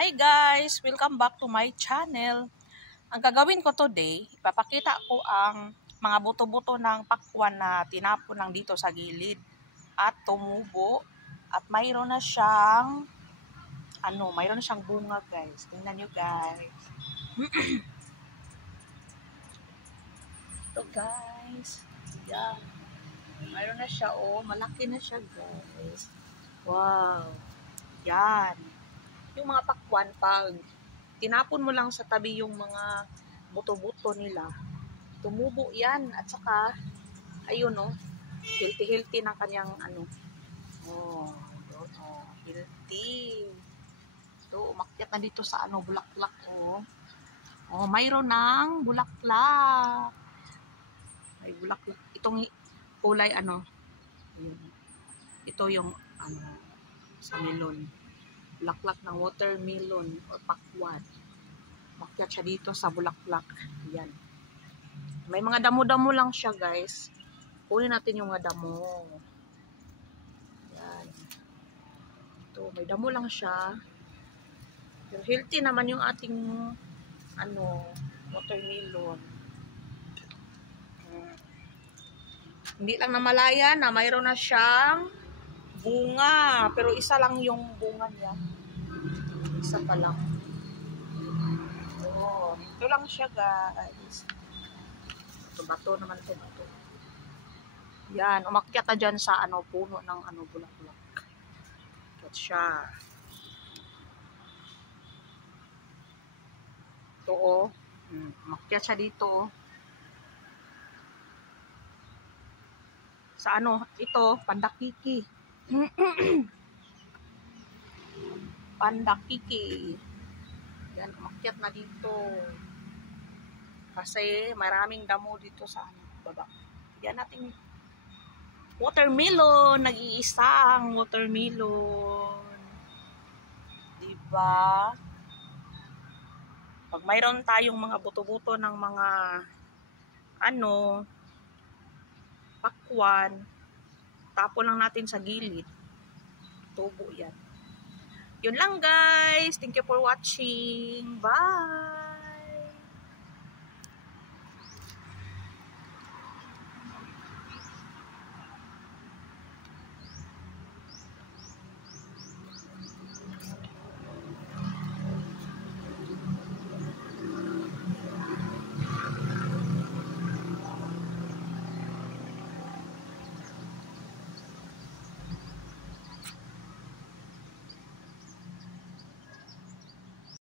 Hi guys! Welcome back to my channel. Ang gagawin ko today, ipapakita ko ang mga buto-buto ng pakwan na tinapon lang dito sa gilid at tumubo at mayroon na siyang bunga guys. Tingnan nyo guys. Ito guys. Yan. Mayroon na siya malaki na siya guys. Wow. Yan. Yung mga pakwan, pag tinapon mo lang sa tabi yung mga buto-buto nila, tumubo yan. At saka, ayun healthy ng kanyang healthy. Ito, umakyat na dito sa bulaklak mayroon ng bulaklak. May bulaklak. Itong kulay ito yung sa melon. Bulaklak ng watermelon or pakwan. Makyat siya dito sa bulaklak. Yan. May mga damo-damo lang siya guys. Kunin natin yung mga damo. Yan. Ito, may damo lang siya. Pero healthy naman yung ating watermelon. Hindi lang namalaya na mayroon na siyang bunga. Pero isa lang yung bunga niya. Isa pa lang. Ito lang siya guys. Ito bato naman ito bato. Yan, umakyat na dyan sa puno ng bulaklak. Ito siya. Ito umakyat siya dito sa ito, pandakiki. Pandakiki. Yan, umakyat na dito. Kasi maraming damo dito sa baba. Yan natin watermelon, nag-iisang watermelon. Diba? Pag mayroon tayong mga buto-buto ng mga pakwan, tapon lang natin sa gilid. Tubo yan. Yun lang guys. Thank you for watching. Bye!